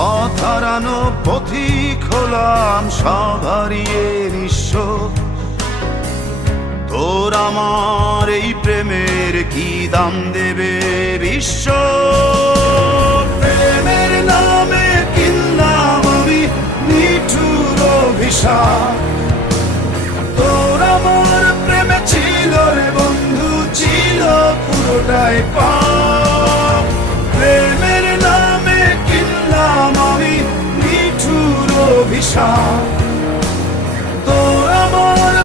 পথ হারানো পথিক হলাম সব হারিয়ে নিঃস্ব। তোর আমার এই প্রেমের কি দাম দেবে বিশ্ব? প্রেমের নামে কিনলাম আমি নিঠুর অভিশাপ। তোর আমার প্রেমে ছিল রে বন্ধু, ছিল পুরোটাই পাপ।